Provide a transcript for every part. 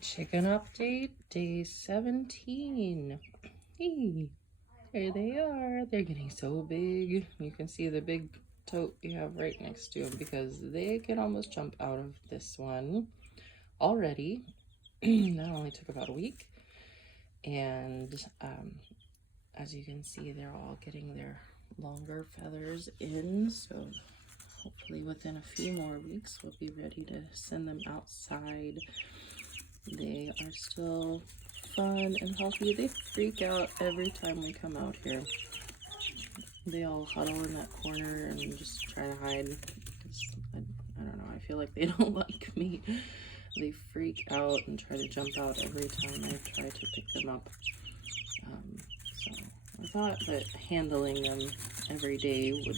Chicken update, day 17. Hey, there they are. They're getting so big. You can see the big tote you have right next to them because they can almost jump out of this one already. That only took about a week. And as you can see, they're all getting their longer feathers in. So hopefully within a few more weeks, we'll be ready to send them outside. They are still fun and healthy. They freak out every time we come out here. They all huddle in that corner and just try to hide. I don't know, I feel like they don't like me. They freak out and try to jump out every time I try to pick them up. So I thought that handling them every day would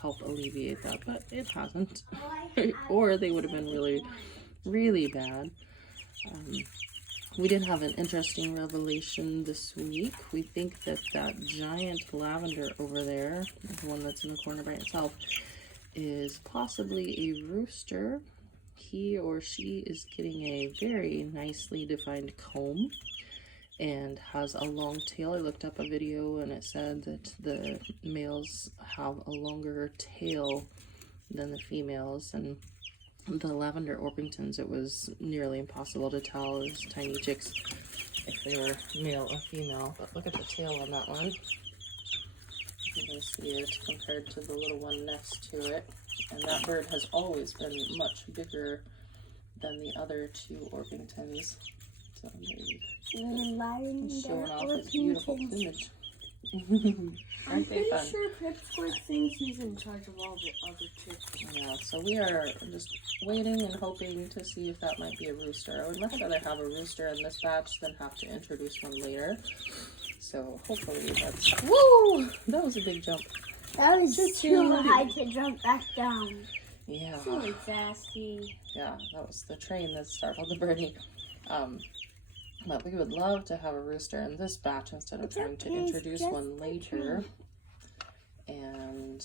help alleviate that, but it hasn't. Or they would have been really, really bad. We did have an interesting revelation this week. We think that that giant lavender over there, the one that's in the corner by itself, is possibly a rooster. He or she is getting a very nicely defined comb and has a long tail. I looked up a video and it said that the males have a longer tail than the females, and the lavender Orpingtons, it was nearly impossible to tell as tiny chicks if they were male or female. But look at the tail on that one. You can see it compared to the little one next to it. And that bird has always been much bigger than the other two Orpingtons. So he's showing off his beautiful plumage. I'm pretty sure Pipsqueak thinks he's in charge of all the other chicks. Yeah, so we are just waiting and hoping to see if that might be a rooster. I would much rather have a rooster in this batch than have to introduce one later. So hopefully that's... Woo! That was a big jump. That was just too high to jump back down. Yeah. Silly Sassy. Yeah, that was the train that startled the birdie. But we would love to have a rooster in this batch instead of trying to introduce one later. And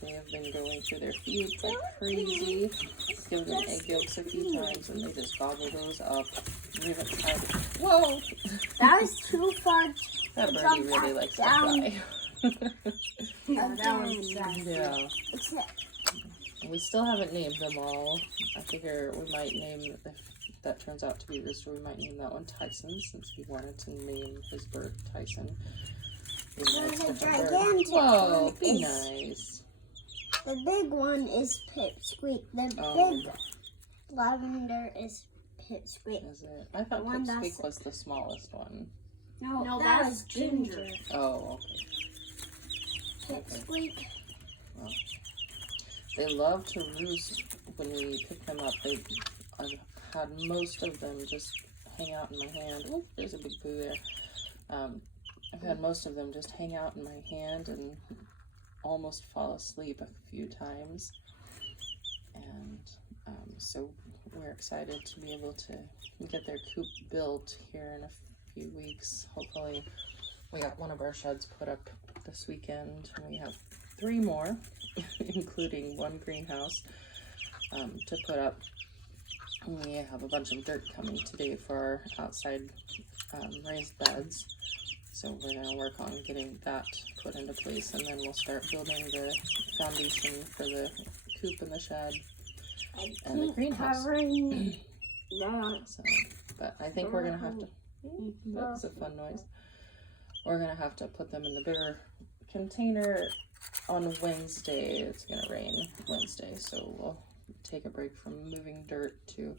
they have been going through their feeds like crazy. Give them egg yolks a few times and they just gobble those up. Leave it tight. Whoa! That was too far. That birdie really likes to fly. Yeah. We still haven't named them all. I figure we might name, if that turns out to be a rooster, we might name that one Tyson, since he wanted to name his bird Tyson. Whoa, be nice. The big one is Pipsqueak. The big lavender is Pipsqueak. Is it? I thought Pipsqueak was the smallest one. No, that was Ginger. Oh, okay. Pipsqueak. Well, they love to roost when we pick them up. I've had most of them just hang out in my hand. Oh, there's a big poo there. I've had most of them just hang out in my hand and almost fall asleep a few times. And so we're excited to be able to get their coop built here in a few weeks. Hopefully, we got one of our sheds put up this weekend, and we have 3 more, including one greenhouse to put up. We have a bunch of dirt coming today for our outside raised beds. So we're going to work on getting that put into place, and then we'll start building the foundation for the coop and the shed and the greenhouse. So, but I think we're going to have to, that's a fun noise. We're going to have to put them in the bigger container on Wednesday. It's going to rain Wednesday, so we'll take a break from moving dirt to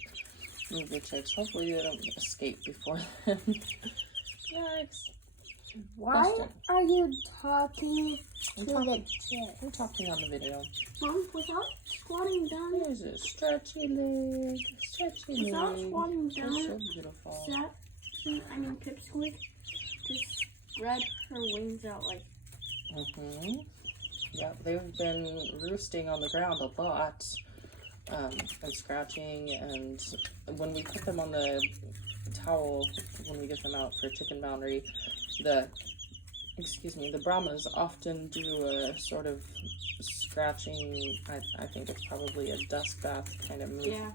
move the chicks. Hopefully they don't escape before then. Yikes. Why are you talking to the chick? We're talking on the video. Mom, without squatting down. There's a stretchy leg. Stretchy leg. Without squatting down. They're so beautiful. Pipsqueak just spread her wings out like. Yeah, they've been roosting on the ground a lot. And scratching, and when we put them on the towel, when we get them out for chicken boundary, the Brahmas often do a sort of scratching, I think it's probably a dust bath kind of motion.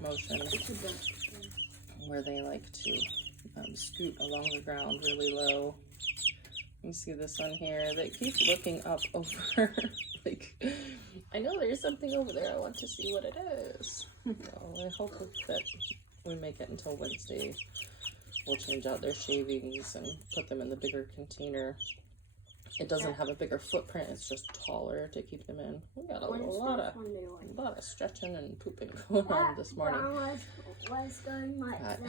where they like to scoot along the ground really low. You see this one here that keeps looking up over. Like, I know there's something over there. I want to see what it is. So I hope that we make it until Wednesday. We'll change out their shavings and put them in the bigger container. It doesn't have a bigger footprint. It's just taller to keep them in. We got a lot of stretching and pooping going on this morning. What's going like that?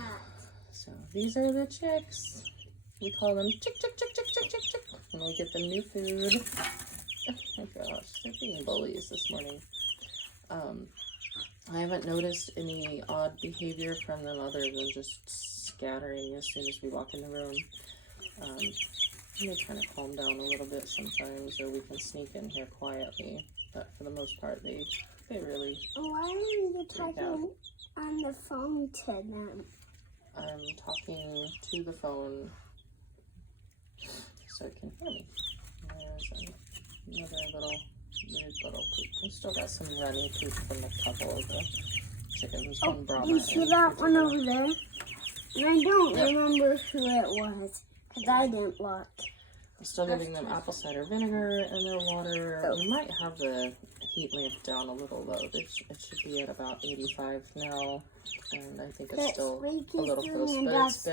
So these are the chicks. We call them chick, chick, chick, chick, chick, chick, chick. And we get them new food. Oh my gosh, they're being bullies this morning. I haven't noticed any odd behavior from them other than just scattering as soon as we walk in the room. They kind of calm down a little bit sometimes, or we can sneak in here quietly. But for the most part, they really. Why are you talking on the phone to them? I'm talking to the phone so it can hear me. There's another little weird little poop. We still got some runny poop from a couple of the chickens. One Brahma. You see that one over there? And I don't remember who it was, because I didn't look. I'm still giving them apple cider vinegar in their water. We might have the heat lamp down a little low. It should be at about 85 now, and I think it's still a little close,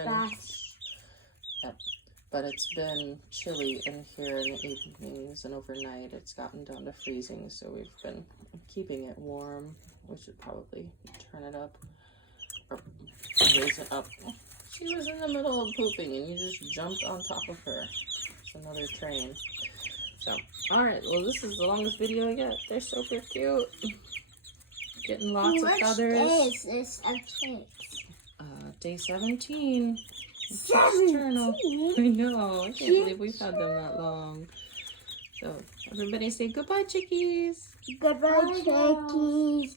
but it's been chilly in here in the evenings and overnight. It's gotten down to freezing, so we've been keeping it warm. We should probably turn it up or raise it up. She was in the middle of pooping and you just jumped on top of her. It's another train. So, alright, well this is the longest video I got. They're super cute. Getting lots of feathers. Which day is this of chicks? Day 17. 17? I know, I can't believe we've had them that long. So, everybody say goodbye, chickies. Goodbye, chickies.